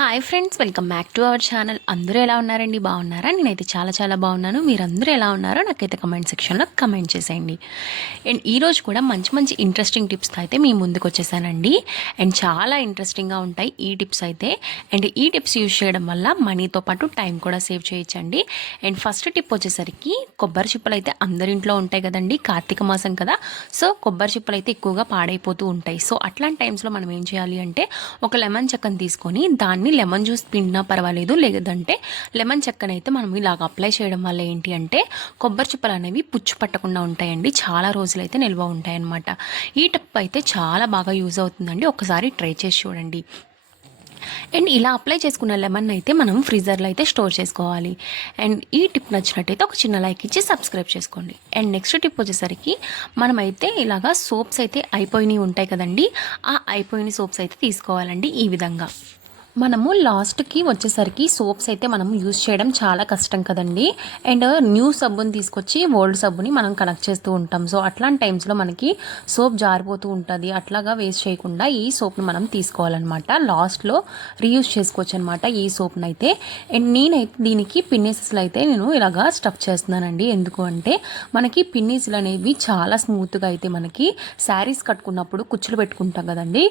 Hi friends, welcome back to our channel. అందరూ ఎలా ఉన్నారండి? బాగున్నారా? నేనైతే చాలా చాలా బాగున్నాను. మీరందరూ ఎలా ఉన్నారో నాకైతే కమెంట్ సెక్షన్లో కమెంట్ చేసేయండి. అండ్ ఈరోజు కూడా మంచి మంచి ఇంట్రెస్టింగ్ టిప్స్తో అయితే మీ ముందుకు వచ్చేసానండి. అండ్ చాలా ఇంట్రెస్టింగ్గా ఉంటాయి ఈ టిప్స్ అయితే. అండ్ ఈ టిప్స్ యూజ్ చేయడం వల్ల మనీతో పాటు టైం కూడా సేవ్ చేయొచ్చండి. అండ్ ఫస్ట్ టిప్ వచ్చేసరికి కొబ్బరి చిప్పలు అయితే అందరింట్లో ఉంటాయి కదండి. కార్తీక మాసం కదా, సో కొబ్బరి చిప్పలు అయితే ఎక్కువగా పాడైపోతూ ఉంటాయి. సో అట్లాంటి టైమ్స్లో మనం ఏం చేయాలి అంటే ఒక లెమన్ చెక్కను తీసుకొని దాన్ని లెమన్ జ్యూస్ పిండినా పర్వాలేదు, లేదంటే లెమన్ చెక్కనైతే మనం ఇలాగ అప్లై చేయడం వల్ల ఏంటి అంటే కొబ్బరి చిప్పలు అనేవి పుచ్చు పట్టకుండా ఉంటాయండి. చాలా రోజులైతే నిల్వ ఉంటాయన్నమాట. ఈ టిప్ అయితే చాలా బాగా యూజ్ అవుతుందండి. ఒకసారి ట్రై చేసి చూడండి. అండ్ ఇలా అప్లై చేసుకున్న లెమన్ అయితే మనం ఫ్రీజర్లో అయితే స్టోర్ చేసుకోవాలి. అండ్ ఈ టిప్ నచ్చినట్టయితే ఒక చిన్న లైక్ ఇచ్చి సబ్స్క్రైబ్ చేసుకోండి. అండ్ నెక్స్ట్ టిప్ వచ్చేసరికి మనమైతే ఇలాగా సోప్స్ అయితే అయిపోయినవి ఉంటాయి కదండి, ఆ అయిపోయిన సోప్స్ అయితే తీసుకోవాలండి. ఈ విధంగా మనము లాస్ట్కి వచ్చేసరికి సోప్స్ అయితే మనం యూజ్ చేయడం చాలా కష్టం కదండి. అండ్ న్యూ సబ్బుని తీసుకొచ్చి ఓల్డ్ సబ్బుని మనం కనెక్ట్ చేస్తూ ఉంటాం. సో అట్లాంటి టైమ్స్లో మనకి సోప్ జారిపోతూ ఉంటుంది. అట్లాగా వేస్ట్ చేయకుండా ఈ సోప్ని మనం తీసుకోవాలన్నమాట. లాస్ట్లో రీయూజ్ చేసుకోవచ్చు అనమాట ఈ సోప్ని అయితే. అండ్ నేనైతే దీనికి పిన్నీసులు అయితే నేను ఇలాగా స్టఫ్ చేస్తున్నానండి. ఎందుకు అంటే మనకి పిన్నీసులు అనేవి చాలా స్మూత్గా అయితే మనకి శారీస్ కట్టుకున్నప్పుడు కుచ్చులు పెట్టుకుంటాం కదండి.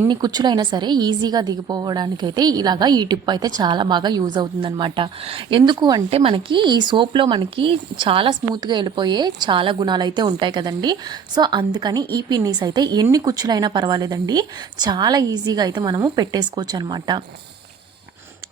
ఎన్ని కుచ్చులు అయినా సరే ఈజీగా దిగిపోవడం అయితే ఇలాగా ఈ టిప్ అయితే చాలా బాగా యూజ్ అవుతుందన్నమాట. ఎందుకు అంటే మనకి ఈ సోప్లో మనకి చాలా స్మూత్గా వెళ్ళిపోయే చాలా గుణాలు అయితే ఉంటాయి కదండి. సో అందుకని ఈ పిన్నీస్ అయితే ఎన్ని కుచ్చులైనా పర్వాలేదండి, చాలా ఈజీగా అయితే మనము పెట్టేసుకోవచ్చు అనమాట.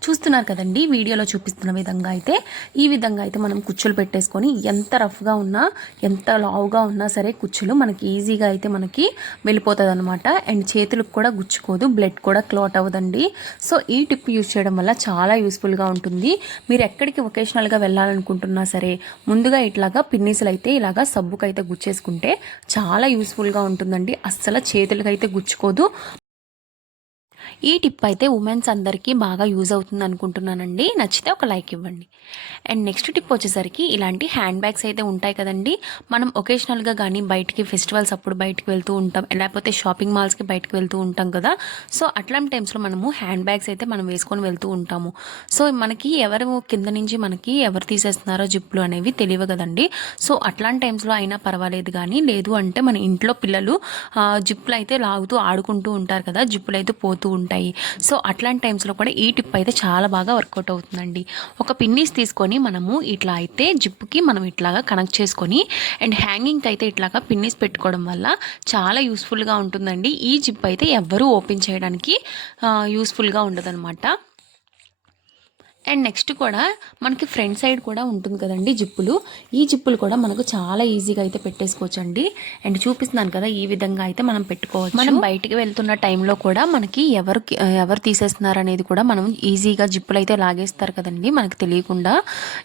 చూస్తున్నారు కదండి, వీడియోలో చూపిస్తున్న విధంగా అయితే ఈ విధంగా అయితే మనం కుచ్చులు పెట్టేసుకొని ఎంత రఫ్గా ఉన్నా ఎంత లావుగా ఉన్నా సరే కుచ్చులు మనకి ఈజీగా అయితే మనకి వెళ్ళిపోతుంది అనమాట. అండ్ చేతులకు కూడా గుచ్చుకోదు, బ్లడ్ కూడా క్లాట్ అవ్వదండి. సో ఈ టిప్ యూజ్ చేయడం వల్ల చాలా యూస్ఫుల్గా ఉంటుంది. మీరు ఎక్కడికి ఒకేషనల్గా వెళ్ళాలనుకుంటున్నా సరే ముందుగా ఇట్లాగా పిన్నీసులు అయితే ఇలాగా సబ్బుకైతే గుచ్చేసుకుంటే చాలా యూస్ఫుల్గా ఉంటుందండి. అస్సలు చేతులకు అయితే గుచ్చుకోదు. ఈ టిప్ అయితే ఉమెన్స్ అందరికీ బాగా యూజ్ అవుతుంది అనుకుంటున్నానండి. నచ్చితే ఒక లైక్ ఇవ్వండి. అండ్ నెక్స్ట్ టిప్ వచ్చేసరికి ఇలాంటి హ్యాండ్ బ్యాగ్స్ అయితే ఉంటాయి కదండి. మనం ఒకేషనల్గా కానీ బయటికి ఫెస్టివల్స్ అప్పుడు బయటికి వెళ్తూ ఉంటాం, లేకపోతే షాపింగ్ మాల్స్కి బయటకు వెళ్తూ ఉంటాం కదా. సో అట్లాంటి టైమ్స్లో మనము హ్యాండ్ బ్యాగ్స్ అయితే మనం వేసుకొని వెళ్తూ ఉంటాము. సో మనకి ఎవరు కింద నుంచి మనకి ఎవరు తీసేస్తున్నారో జిప్పులు అనేవి తెలియవు కదండి. సో అట్లాంటి టైమ్స్లో అయినా పర్వాలేదు, కానీ లేదు అంటే మన ఇంట్లో పిల్లలు జిప్పులు అయితే లాగుతూ ఆడుకుంటూ ఉంటారు కదా, జిప్పులు అయితే పోతూ ఉంటాయి. సో అట్లాంటి టైమ్స్లో కూడా ఈ టిప్ అయితే చాలా బాగా వర్కౌట్ అవుతుందండి. ఒక పిన్నీస్ తీసుకొని మనము ఇట్లా అయితే జిప్పుకి మనం ఇట్లాగా కనెక్ట్ చేసుకొని అండ్ హ్యాంగింగ్కి అయితే ఇట్లాగా పిన్నీస్ పెట్టుకోవడం వల్ల చాలా యూస్ఫుల్గా ఉంటుందండి. ఈ జిప్ అయితే ఎవ్వరూ ఓపెన్ చేయడానికి యూస్ఫుల్గా ఉండదన్నమాట. అండ్ నెక్స్ట్ కూడా మనకి ఫ్రంట్ సైడ్ కూడా ఉంటుంది కదండి జిప్పులు. ఈ జిప్పులు కూడా మనకు చాలా ఈజీగా అయితే పెట్టేసుకోవచ్చండి. అండ్ చూపిస్తున్నాను కదా, ఈ విధంగా అయితే మనం పెట్టుకోవచ్చు. మనం బయటికి వెళ్తున్న టైంలో కూడా మనకి ఎవరు తీసేస్తున్నారు అనేది కూడా మనం ఈజీగా జిప్పులు అయితే లాగేస్తారు కదండి మనకు తెలియకుండా.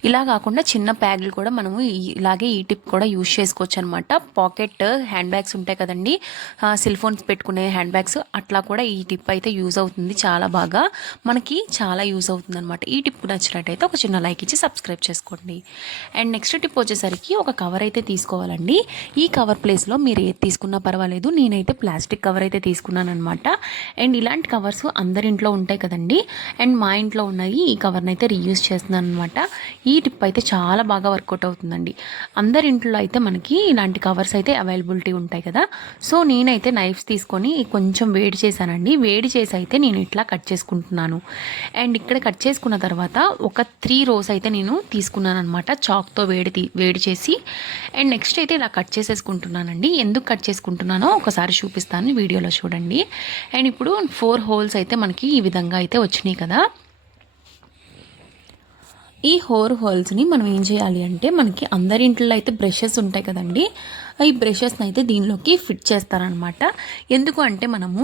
ఇలా కాకుండా చిన్న బ్యాగులు కూడా మనము ఇలాగే ఈ టిప్ కూడా యూజ్ చేసుకోవచ్చు అనమాట. పాకెట్ హ్యాండ్ బ్యాగ్స్ ఉంటాయి కదండి, సెల్ ఫోన్స్ పెట్టుకునే హ్యాండ్ బ్యాగ్స్, అట్లా కూడా ఈ టిప్ అయితే యూజ్ అవుతుంది. చాలా బాగా మనకి చాలా యూజ్ అవుతుంది అనమాట. ఈ టిప్ నచ్చినట్టయితే ఒక చిన్న లైక్ ఇచ్చి సబ్స్క్రైబ్ చేసుకోండి. అండ్ నెక్స్ట్ టిప్ వచ్చేసరికి ఒక కవర్ అయితే తీసుకోవాలండి. ఈ కవర్ ప్లేస్లో మీరు ఏది తీసుకున్నా పర్వాలేదు. నేనైతే ప్లాస్టిక్ కవర్ అయితే తీసుకున్నాను అనమాట. అండ్ ఇలాంటి కవర్స్ అందరింట్లో ఉంటాయి కదండి. అండ్ మా ఇంట్లో ఉన్నాయి, ఈ కవర్ని అయితే రీయూజ్ చేస్తున్నాను అనమాట. ఈ టిప్ అయితే చాలా బాగా వర్కౌట్ అవుతుందండి. అందరింట్లో అయితే మనకి ఇలాంటి కవర్స్ అయితే అవైలబిలిటీ ఉంటాయి కదా. సో నేనైతే నైఫ్స్ తీసుకొని కొంచెం వేడి చేశానండి. వేడి చేసి అయితే నేను ఇట్లా కట్ చేసుకుంటున్నాను. అండ్ ఇక్కడ కట్ చేసుకున్న తర్వాత ఒక 3 rows అయితే నేను తీసుకున్నాను అనమాట, చాక్తో వేడి చేసి. అండ్ నెక్స్ట్ అయితే ఇలా కట్ చేసేసుకుంటున్నానండి. ఎందుకు కట్ చేసుకుంటున్నానో ఒకసారి చూపిస్తాను, వీడియోలో చూడండి. అండ్ ఇప్పుడు 4 holes అయితే మనకి ఈ విధంగా అయితే వచ్చినాయి కదా. ఈ 4 హోల్స్ని మనం ఏం చేయాలి అంటే మనకి అందరింట్లో అయితే బ్రషెస్ ఉంటాయి కదండి, ఈ బ్రషెస్ని అయితే దీనిలోకి ఫిట్ చేస్తారనమాట. ఎందుకు అంటే మనము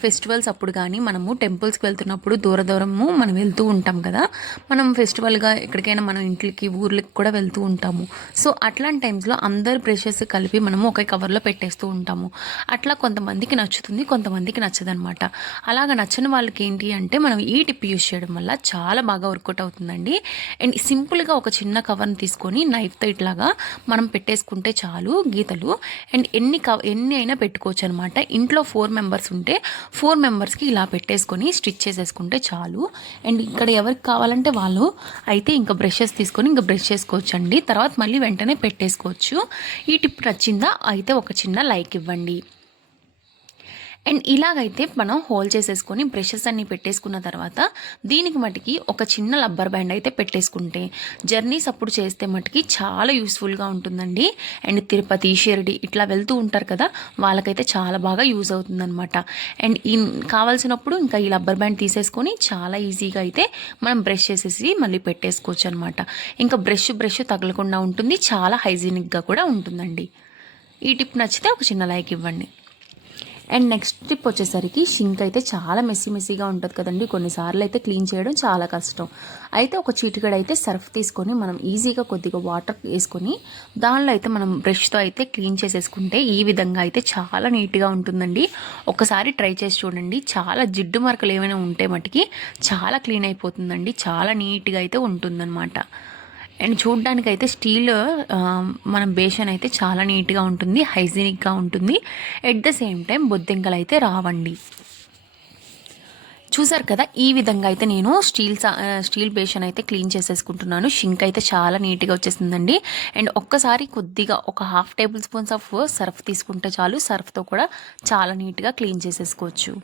ఫెస్టివల్స్ అప్పుడు కానీ మనము టెంపుల్స్కి వెళ్తున్నప్పుడు దూరము మనం వెళ్తూ ఉంటాం కదా. మనం ఫెస్టివల్గా ఎక్కడికైనా మనం ఇంట్లోకి ఊర్లకి కూడా వెళ్తూ ఉంటాము. సో అట్లాంటి టైమ్స్లో అందరు బ్రషెస్ కలిపి మనము ఒకే కవర్లో పెట్టేస్తూ ఉంటాము. అట్లా కొంతమందికి నచ్చుతుంది, కొంతమందికి నచ్చదనమాట. అలాగ నచ్చని వాళ్ళకి ఏంటి అంటే మనం ఈ టిప్ యూజ్ చేయడం వల్ల చాలా బాగా వర్కౌట్ అవుతుందండి. అండ్ సింపుల్గా ఒక చిన్న కవర్ని తీసుకొని నైఫ్తో ఇట్లాగా మనం పెట్టేసుకుంటే చాలు. గీతలు. అండ్ ఎన్ని అయినా పెట్టుకోవచ్చు అనమాట. ఇంట్లో 4 మెంబర్స్ ఉంటే 4 మెంబర్స్కి ఇలా పెట్టేసుకొని స్టిచ్ చేసేసుకుంటే చాలు. అండ్ ఇక్కడ ఎవరికి కావాలంటే వాళ్ళు అయితే ఇంకా బ్రషెస్ తీసుకొని ఇంకా బ్రష్ చేసుకోవచ్చు అండి. తర్వాత మళ్ళీ వెంటనే పెట్టేసుకోవచ్చు. ఈ టిప్ నచ్చిందా అయితే ఒక చిన్న లైక్ ఇవ్వండి. అండ్ ఇలాగైతే మనం హోల్ చేసేసుకొని బ్రషెస్ అన్నీ పెట్టేసుకున్న తర్వాత దీనికి మటుకి ఒక చిన్న రబ్బర్ బ్యాండ్ అయితే పెట్టేసుకుంటే జర్నీస్ అప్పుడు చేస్తే మటుకి చాలా యూస్ఫుల్గా ఉంటుందండి. అండ్ తిరుపతి, షిరిడి ఇట్లా వెళ్తూ ఉంటారు కదా, వాళ్ళకైతే చాలా బాగా యూజ్ అవుతుందన్నమాట. అండ్ కావాల్సినప్పుడు ఇంకా ఈ రబ్బర్ బ్యాండ్ తీసేసుకొని చాలా ఈజీగా అయితే మనం బ్రష్ చేసేసి మళ్ళీ పెట్టేసుకోవచ్చు అనమాట. ఇంకా బ్రష్ తగలకుండా ఉంటుంది, చాలా హైజీనిక్గా కూడా ఉంటుందండి. ఈ టిప్ నచ్చితే ఒక చిన్న లైక్ ఇవ్వండి. అండ్ నెక్స్ట్ టిప్ వచ్చేసరికి షింక్ అయితే చాలా మెస్సీగా ఉంటుంది కదండి. కొన్నిసార్లు అయితే క్లీన్ చేయడం చాలా కష్టం. అయితే ఒక చిటికెడు అయితే సర్ఫ్ తీసుకొని మనం ఈజీగా కొద్దిగా వాటర్ వేసుకొని దానిలో అయితే మనం బ్రష్తో అయితే క్లీన్ చేసేసుకుంటే ఈ విధంగా అయితే చాలా నీట్గా ఉంటుందండి. ఒకసారి ట్రై చేసి చూడండి. చాలా జిడ్డు మరకలు ఏమైనా ఉంటే మటుకి చాలా క్లీన్ అయిపోతుందండి. చాలా నీట్గా అయితే ఉంటుందన్నమాట. అండ్ చూడ్డానికి అయితే స్టీల్ మన బేషన్ అయితే చాలా నీట్గా ఉంటుంది, హైజీనిక్గా ఉంటుంది. ఎట్ ద సేమ్ టైం బొద్దింకలు అయితే రావండి. చూసారు కదా, ఈ విధంగా అయితే నేను స్టీల్ బేషన్ అయితే క్లీన్ చేసేసుకుంటున్నాను. షింక్ అయితే చాలా నీట్గా వచ్చేసిందండి. అండ్ ఒక్కసారి కొద్దిగా ఒక 1/2 టేబుల్ స్పూన్స్ ఆఫ్ సర్ఫ్ తీసుకుంటే చాలు. సర్ఫ్తో కూడా చాలా నీట్గా క్లీన్ చేసేసుకోవచ్చు.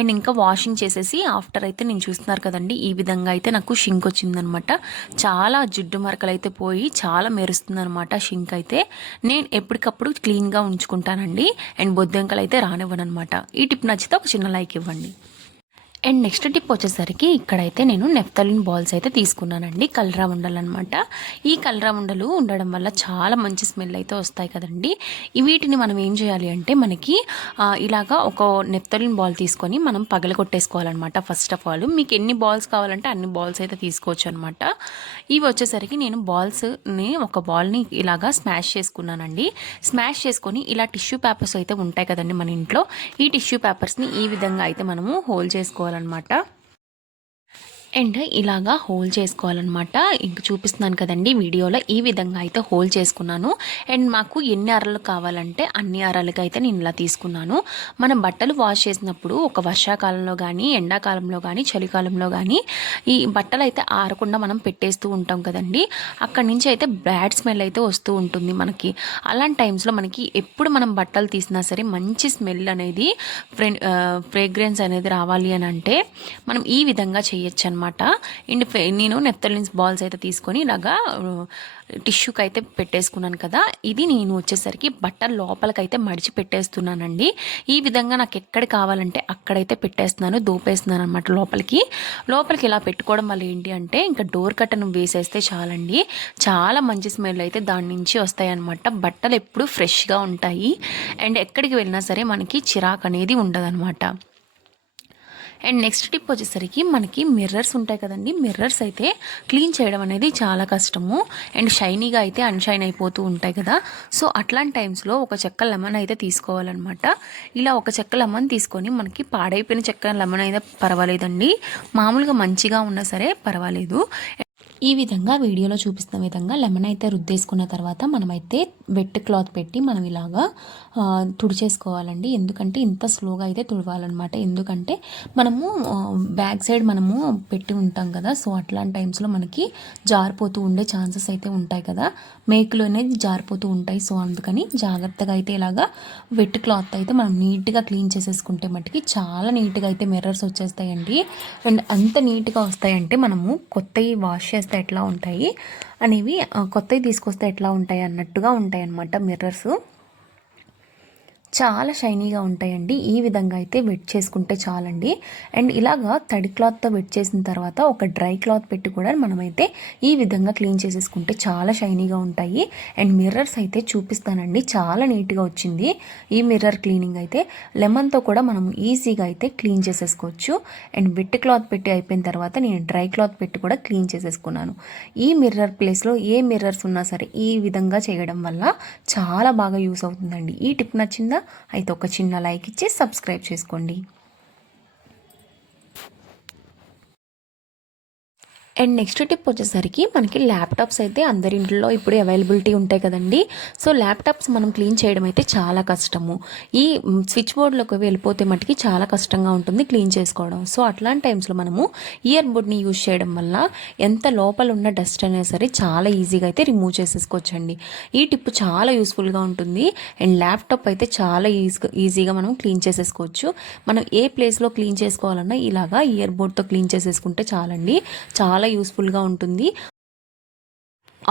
అండ్ ఇంకా వాషింగ్ చేసేసి ఆఫ్టర్ అయితే నేను చూస్తున్నారు కదండి, ఈ విధంగా అయితే నాకు షింక్ వచ్చిందనమాట. చాలా జిడ్డు మరకలు అయితే పోయి చాలా మెరుస్తుందనమాట షింక్ అయితే. నేను ఎప్పటికప్పుడు క్లీన్గా ఉంచుకుంటానండి. అండ్ బొద్దింకలు అయితే రానివ్వనమాట. ఈ టిప్ నచ్చితే ఒక చిన్న లైక్ ఇవ్వండి. అండ్ నెక్స్ట్ టిప్ వచ్చేసరికి ఇక్కడైతే నేను నెఫ్తలిన్ బాల్స్ అయితే తీసుకున్నానండి. కలరా ఉండలు అనమాట. ఈ కలరా ఉండలు ఉండడం వల్ల చాలా మంచి స్మెల్ అయితే వస్తాయి కదండి. వీటిని మనం ఏం చేయాలి అంటే మనకి ఇలాగా ఒక నెఫ్తలిన్ బాల్ తీసుకొని మనం పగలగొట్టేసుకోవాలన్నమాట. ఫస్ట్ ఆఫ్ ఆల్ మీకు ఎన్ని బాల్స్ కావాలంటే అన్ని బాల్స్ అయితే తీసుకోవచ్చు అనమాట. ఇవి వచ్చేసరికి నేను ఒక బాల్ని ఇలాగా స్మాష్ చేసుకున్నానండి. స్మాష్ చేసుకొని ఇలా టిష్యూ పేపర్స్ అయితే ఉంటాయి కదండి మన ఇంట్లో. ఈ టిష్యూ పేపర్స్ని ఈ విధంగా అయితే మనము హోల్ చేసుకోవాలన్నమాట. అండ్ ఇలాగా హోల్ చేసుకోవాలన్నమాట. ఇంక చూపిస్తున్నాను కదండి వీడియోలో, ఈ విధంగా అయితే హోల్ చేసుకున్నాను. అండ్ మాకు ఎన్ని అరలు కావాలంటే అన్ని అరలకి అయితే నేను ఇలా తీసుకున్నాను. మనం బట్టలు వాష్ చేసినప్పుడు ఒక వర్షాకాలంలో కానీ, ఎండాకాలంలో కానీ, చలికాలంలో కానీ ఈ బట్టలు అయితే ఆరకుండా మనం పెట్టేస్తూ ఉంటాం కదండి. అక్కడి నుంచి అయితే బ్యాడ్ స్మెల్ అయితే వస్తూ ఉంటుంది మనకి. అలాంటి టైమ్స్లో మనకి ఎప్పుడు మనం బట్టలు తీసినా సరే మంచి స్మెల్ అనేది, ఫ్రేగ్రెన్స్ అనేది రావాలి అని అంటే మనం ఈ విధంగా చేయొచ్చు అనమాట. అండ్ నేను నెప్తలిన్స్ బాల్స్ అయితే తీసుకొని ఇలాగా టిష్యూకి అయితే పెట్టేసుకున్నాను కదా. ఇది నేను వచ్చేసరికి బట్టల లోపలికైతే మడిచి పెట్టేస్తున్నానండి. ఈ విధంగా నాకు ఎక్కడ కావాలంటే అక్కడైతే పెట్టేస్తున్నాను, దూపేస్తున్నాను అనమాట. లోపలికి ఇలా పెట్టుకోవడం వల్ల ఏంటి అంటే ఇంకా డోర్ కట్టను వేసేస్తే చాలండి, చాలా మంచి స్మెల్ అయితే దాని నుంచి వస్తాయి అనమాట. బట్టలు ఎప్పుడు ఫ్రెష్గా ఉంటాయి. అండ్ ఎక్కడికి వెళ్ళినా సరే మనకి చిరాకు అనేది ఉండదన్నమాట. అండ్ నెక్స్ట్ టిప్ వచ్చేసరికి మనకి మిర్రర్స్ ఉంటాయి కదండి. మిర్రర్స్ అయితే క్లీన్ చేయడం అనేది చాలా కష్టము. అండ్ షైనీగా అయితే అన్షైన్ అయిపోతూ ఉంటాయి కదా. సో అట్లాంటి టైమ్స్లో ఒక చెక్క లెమన్ అయితే తీసుకోవాలన్నమాట. ఇలా ఒక చెక్క లెమన్ తీసుకొని, మనకి పాడైపోయిన చెక్క లెమన్ అయితే పర్వాలేదండి, మామూలుగా మంచిగా ఉన్నా సరే పర్వాలేదు. ఈ విధంగా వీడియోలో చూపిస్తున్న విధంగా లెమన్ అయితే రుద్దేసుకున్న తర్వాత మనమైతే వెట్ క్లాత్ పెట్టి మనం ఇలాగా తుడిచేసుకోవాలండి. ఎందుకంటే ఇంత స్లోగా అయితే తుడవాలన్నమాట. ఎందుకంటే మనము బ్యాక్ సైడ్ మనము పెట్టి ఉంటాం కదా. సో అట్లాంటి టైమ్స్లో మనకి జారిపోతూ ఉండే ఛాన్సెస్ అయితే ఉంటాయి కదా, మేకులు అనేది జారిపోతూ ఉంటాయి. సో అందుకని జాగ్రత్తగా అయితే ఇలాగా వెట్ క్లాత్ అయితే మనం నీట్గా క్లీన్ చేసేసుకుంటే మట్టుకి చాలా నీట్గా అయితే మిర్రర్స్ వచ్చేస్తాయండి. అండ్ అంత నీట్గా వస్తాయంటే మనము కొత్తవి వాష్ చేస్తే ఎట్లా ఉంటాయి అనేవి కొత్తవి తీసుకొస్తే ఎట్లా ఉంటాయి అన్నట్టుగా ఉంటాయి అన్నమాట. మిర్రర్స్ చాలా షైనీగా ఉంటాయండి. ఈ విధంగా అయితే వెట్ చేసుకుంటే చాలండి. అండ్ ఇలాగా తడి క్లాత్తో వెట్ చేసిన తర్వాత ఒక డ్రై క్లాత్ పెట్టి కూడా మనమైతే ఈ విధంగా క్లీన్ చేసేసుకుంటే చాలా షైనీగా ఉంటాయి. అండ్ మిర్రర్స్ అయితే చూపిస్తానండి, చాలా నీట్గా వచ్చింది ఈ మిర్రర్ క్లీనింగ్ అయితే. లెమన్తో కూడా మనం ఈజీగా అయితే క్లీన్ చేసేసుకోవచ్చు. అండ్ వెట్ క్లాత్ పెట్టి అయిపోయిన తర్వాత నేను డ్రై క్లాత్ పెట్టి కూడా క్లీన్ చేసేసుకున్నాను. ఈ మిర్రర్ ప్లేస్లో ఏ మిర్రర్స్ ఉన్నా సరే ఈ విధంగా చేయడం వల్ల చాలా బాగా యూస్ అవుతుందండి. ఈ టిప్ నచ్చిందా అయితే ఒక చిన్న లైక్ ఇచ్చి సబ్స్క్రైబ్ చేసుకోండి. అండ్ నెక్స్ట్ టిప్ వచ్చేసరికి మనకి ల్యాప్టాప్స్ అయితే అందరి ఇంట్లో ఇప్పుడు అవైలబిలిటీ ఉంటాయి కదండి. సో ల్యాప్టాప్స్ మనం క్లీన్ చేయడం అయితే చాలా కష్టము. ఈ స్విచ్ బోర్డ్లోకి వెళ్ళిపోతే మటుకి చాలా కష్టంగా ఉంటుంది క్లీన్ చేసుకోవడం. సో అట్లాంటి టైమ్స్లో మనము ఇయర్ బడ్ని యూజ్ చేయడం వల్ల ఎంత లోపల ఉన్న డస్ట్ అయినా సరే చాలా ఈజీగా అయితే రిమూవ్ చేసేసుకోవచ్చండి. ఈ టిప్ చాలా యూస్ఫుల్గా ఉంటుంది. అండ్ ల్యాప్టాప్ అయితే చాలా ఈజీగా మనం క్లీన్ చేసేసుకోవచ్చు. మనం ఏ ప్లేస్లో క్లీన్ చేసుకోవాలన్నా ఇలాగా ఇయర్ బడ్తో క్లీన్ చేసేసుకుంటే చాలండి, చాలా యూస్ఫుల్గా ఉంటుంది.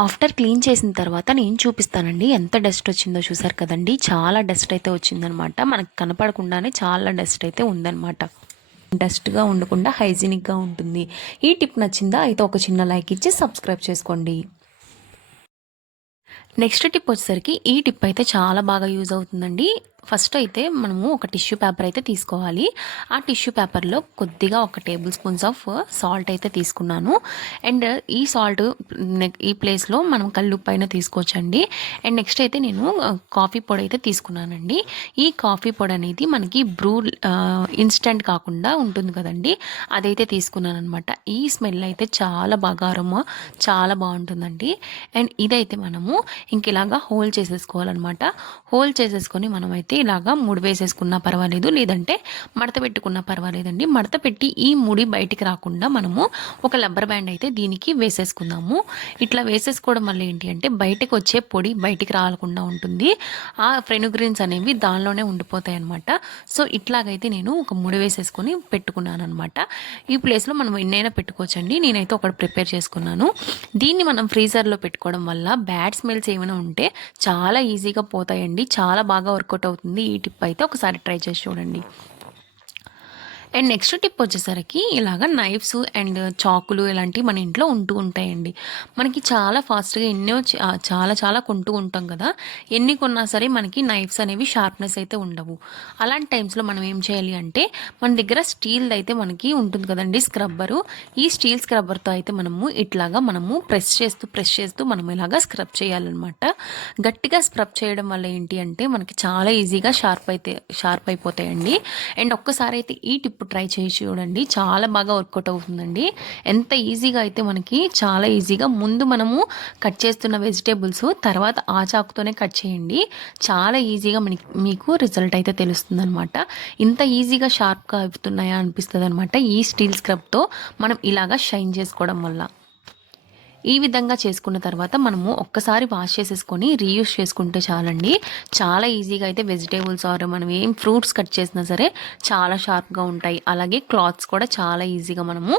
ఆఫ్టర్ క్లీన్ చేసిన తర్వాత నేను చూపిస్తానండి ఎంత డస్ట్ వచ్చిందో. చూసారు కదండి, చాలా డస్ట్ అయితే వచ్చిందనమాట. మనకు కనపడకుండానే చాలా డస్ట్ అయితే ఉందన్నమాట. డస్ట్గా ఉండకుండా హైజీనిక్గా ఉంటుంది. ఈ టిప్ నచ్చిందా అయితే ఒక చిన్న లైక్ ఇచ్చి సబ్స్క్రైబ్ చేసుకోండి. నెక్స్ట్ టిప్ వచ్చేసరికి ఈ టిప్ అయితే చాలా బాగా యూజ్ అవుతుందండి. ఫస్ట్ అయితే మనము ఒక టిష్యూ పేపర్ అయితే తీసుకోవాలి. ఆ టిష్యూ పేపర్లో కొద్దిగా 1 టేబుల్ స్పూన్స్ ఆఫ్ సాల్ట్ అయితే తీసుకున్నాను. అండ్ ఈ సాల్ట్ ఈ ప్లేస్లో మనం కల్లుప్పు అయినా తీసుకోవచ్చండి. అండ్ నెక్స్ట్ అయితే నేను కాఫీ పొడి అయితే తీసుకున్నానండి. ఈ కాఫీ పొడి అనేది మనకి బ్రూ ఇన్స్టెంట్ కాకుండా ఉంటుంది కదండి, అదైతే తీసుకున్నాను అనమాట. ఈ స్మెల్ అయితే చాలా బాగా అరోమా చాలా బాగుంటుందండి. అండ్ ఇదైతే మనము ఇంక ఇలాగా హోల్ చేసేసుకోవాలన్నమాట. హోల్ చేసేసుకొని మనమైతే ఇలాగా ముడి వేసేసుకున్నా పర్వాలేదు, లేదంటే మడత పెట్టుకున్నా పర్వాలేదండి. మడత పెట్టి ఈ ముడి బయటికి రాకుండా మనము ఒక రబ్బర్ బ్యాండ్ అయితే దీనికి వేసేసుకుందాము. ఇట్లా వేసేసుకోవడం వల్ల ఏంటి అంటే బయటకు వచ్చే పొడి బయటికి రాకుండా ఉంటుంది. ఆ ఫెనుగ్రీన్స్ అనేవి దానిలోనే ఉండిపోతాయి అనమాట. సో ఇట్లాగైతే నేను ఒక ముడి వేసేసుకొని పెట్టుకున్నాను అనమాట. ఈ ప్లేస్లో మనం ఎన్నైనా పెట్టుకోవచ్చండి. నేనైతే ఒకటి ప్రిపేర్ చేసుకున్నాను. దీన్ని మనం ఫ్రీజర్లో పెట్టుకోవడం వల్ల బ్యాడ్ స్మెల్స్ ఏమైనా ఉంటే చాలా ఈజీగా పోతాయండి. చాలా బాగా వర్కౌట్ అవుతుంది ఈ టిప్ అయితే. ఒకసారి ట్రై చేసి చూడండి. అండ్ నెక్స్ట్ టిప్ వచ్చేసరికి ఇలాగ నైఫ్స్ అండ్ చాకులు ఇలాంటివి మన ఇంట్లో ఉంటూ ఉంటాయండి. మనకి చాలా ఫాస్ట్గా ఎన్నో చాలా చాలా కొంటూ ఉంటాం కదా. ఎన్ని కొన్నా సరే మనకి నైఫ్స్ అనేవి షార్ప్నెస్ అయితే ఉండవు. అలాంటి టైమ్స్లో మనం ఏం చేయాలి అంటే మన దగ్గర స్టీల్ అయితే మనకి ఉంటుంది కదండి స్క్రబ్బరు. ఈ స్టీల్ స్క్రబ్బర్తో అయితే మనము ప్రెస్ చేస్తూ మనం ఇలాగా స్క్రబ్ చేయాలన్నమాట. గట్టిగా స్క్రబ్ చేయడం వల్ల ఏంటి అంటే మనకి చాలా ఈజీగా షార్ప్ అయిపోతాయండి. అండ్ ఒక్కసారి అయితే ఈ టిప్ ట్రై చేసి చూడండి, చాలా బాగా వర్కౌట్ అవుతుందండి. ఎంత ఈజీగా అయితే మనకి చాలా ఈజీగా ముందు మనము కట్ చేస్తున్న వెజిటేబుల్స్ తర్వాత ఆ చాకుతోనే కట్ చేయండి. చాలా ఈజీగా మీకు రిజల్ట్ అయితే తెలుస్తుంది అనమాట. ఇంత ఈజీగా షార్ప్గా అవుతున్నాయా అనిపిస్తుంది అనమాట ఈ స్టీల్ స్క్రబ్తో మనం ఇలాగా షైన్ చేసుకోవడం వల్ల. ఈ విధంగా చేసుకున్న తర్వాత మనము ఒక్కసారి వాష్ చేసేసుకొని రీయూస్ చేసుకుంటే చాలండి. చాలా ఈజీగా అయితే వెజిటేబుల్స్ ఆర్ మనం ఏం ఫ్రూట్స్ కట్ చేసినా సరే చాలా షార్ప్గా ఉంటాయి. అలాగే క్లాత్స్ కూడా చాలా ఈజీగా మనము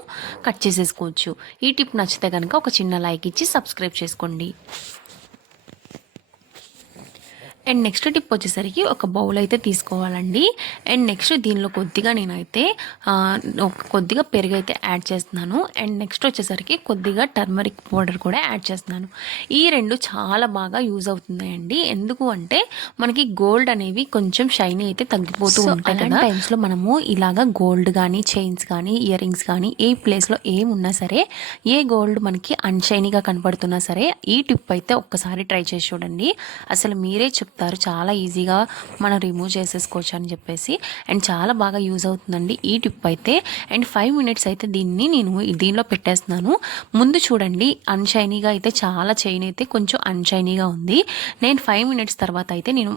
కట్ చేసేసుకోవచ్చు. ఈ టిప్ నచ్చితే కనుక ఒక చిన్న లైక్ ఇచ్చి సబ్స్క్రైబ్ చేసుకోండి. అండ్ నెక్స్ట్ టిప్ వచ్చేసరికి ఒక బౌల్ అయితే తీసుకోవాలండి. అండ్ నెక్స్ట్ దీనిలో కొద్దిగా నేనైతే కొద్దిగా పెరుగు అయితే యాడ్ చేస్తున్నాను. అండ్ నెక్స్ట్ వచ్చేసరికి కొద్దిగా టర్మరిక్ పౌడర్ కూడా యాడ్ చేస్తున్నాను. ఈ రెండు చాలా బాగా యూజ్ అవుతున్నాయండి. ఎందుకు అంటే మనకి గోల్డ్ అనేవి కొంచెం షైనీ అయితే తగ్గిపోతూ ఉంటాయి కదా. టైమ్స్లో మనము ఇలాగా గోల్డ్ కానీ చైన్స్ కానీ ఇయర్ రింగ్స్ కానీ ఏ ప్లేస్లో ఏమున్నా సరే, ఏ గోల్డ్ మనకి అన్షైనీగా కనపడుతున్నా సరే ఈ టిప్ అయితే ఒక్కసారి ట్రై చేసి చూడండి. అసలు మీరే చెప్తారు చాలా ఈజీగా మనం రిమూవ్ చేసేసుకోవచ్చు అని చెప్పేసి. అండ్ చాలా బాగా యూజ్ అవుతుందండి ఈ టిప్ అయితే. అండ్ 5 మినిట్స్ అయితే నేను దీనిలో పెట్టేస్తున్నాను. ముందు చూడండి అన్షైనీగా అయితే చాలా చైన్ అయితే కొంచెం అన్షైనీగా ఉంది. నేను 5 మినిట్స్ తర్వాత అయితే నేను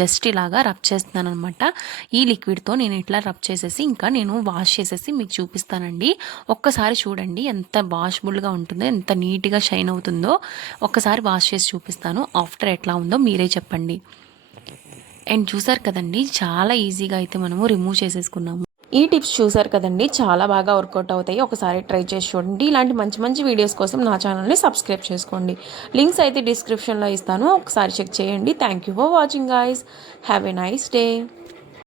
జస్ట్ ఇలాగా రబ్ చేస్తున్నాను అనమాట. ఈ లిక్విడ్తో నేను ఇట్లా రబ్ చేసేసి ఇంకా నేను వాష్ చేసేసి మీకు చూపిస్తానండి. ఒక్కసారి చూడండి ఎంత వాషబుల్గా ఉంటుందో, ఎంత నీట్గా షైన్ అవుతుందో. ఒక్కసారి వాష్ చేసి చూపిస్తాను. ఆఫ్టర్ ఎట్లా ఉందో మీరే చెప్పండి. అండ్ చూసారు కదండి చాలా ఈజీగా అయితే మనము రిమూవ్ చేసేసుకున్నాము. ఈ టిప్స్ చూసారు కదండి చాలా బాగా వర్కౌట్ అవుతాయి. ఒకసారి ట్రై చేసి చూడండి. ఇలాంటి మంచి మంచి వీడియోస్ కోసం నా ఛానల్ని సబ్స్క్రైబ్ చేసుకోండి. లింక్స్ అయితే డిస్క్రిప్షన్లో ఇస్తాను, ఒకసారి చెక్ చేయండి. Thank you for watching guys. Have a nice day.